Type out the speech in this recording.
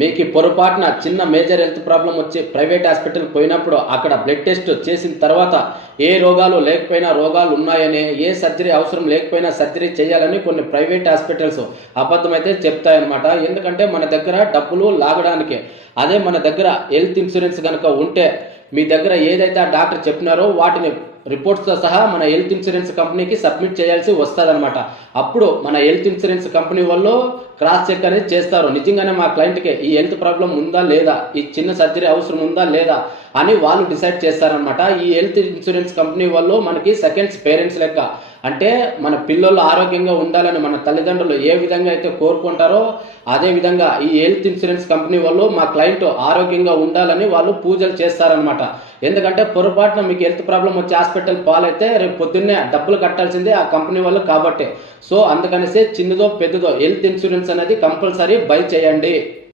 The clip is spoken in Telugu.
మీకు పొరపాటున చిన్న మేజర్ హెల్త్ ప్రాబ్లం వచ్చి ప్రైవేట్ హాస్పిటల్కి పోయినప్పుడు అక్కడ బ్లడ్ టెస్ట్ చేసిన తర్వాత ఏ రోగాలు లేకపోయినా రోగాలు ఉన్నాయని, ఏ సర్జరీ అవసరం లేకపోయినా సర్జరీ చేయాలని కొన్ని ప్రైవేట్ హాస్పిటల్స్ అబద్ధమైతే చెప్తాయన్నమాట. ఎందుకంటే మన దగ్గర డబ్బులు లాగడానికి. అదే మన దగ్గర హెల్త్ ఇన్సూరెన్స్ కనుక ఉంటే మీ దగ్గర ఏదైతే ఆ డాక్టర్ చెప్పినారో వాటిని రిపోర్ట్స్తో సహా మన హెల్త్ ఇన్సూరెన్స్ కంపెనీకి సబ్మిట్ చేయాల్సి వస్తుందన్నమాట. అప్పుడు మన హెల్త్ ఇన్సూరెన్స్ కంపెనీ వాళ్ళు క్రాస్ చెక్ అనేది చేస్తారు. నిజంగానే మా క్లయింట్కి ఈ హెల్త్ ప్రాబ్లం ఉందా లేదా, ఈ చిన్న సర్జరీ అవసరం ఉందా లేదా అని వాళ్ళు డిసైడ్ చేస్తారనమాట. ఈ హెల్త్ ఇన్సూరెన్స్ కంపెనీ వాళ్ళు మనకి సెకండ్స్ పేరెంట్స్ లెక్క. అంటే మన పిల్లలు ఆరోగ్యంగా ఉండాలని మన తల్లిదండ్రులు ఏ విధంగా అయితే కోరుకుంటారో అదే విధంగా ఈ హెల్త్ ఇన్సూరెన్స్ కంపెనీ వాళ్ళు మా క్లయింట్ ఆరోగ్యంగా ఉండాలని వాళ్ళు పూజలు చేస్తారనమాట. ఎందుకంటే పొరపాటున మీకు హెల్త్ ప్రాబ్లం వచ్చి హాస్పిటల్ పాలైతే రేపు పొద్దున్నే డబ్బులు కట్టాల్సిందే ఆ కంపెనీ వాళ్ళు కాబట్టి. సో అందుకనేసి చిన్నదో పెద్దదో హెల్త్ ఇన్సూరెన్స్ అనేది కంపల్సరీ బై చేయండి.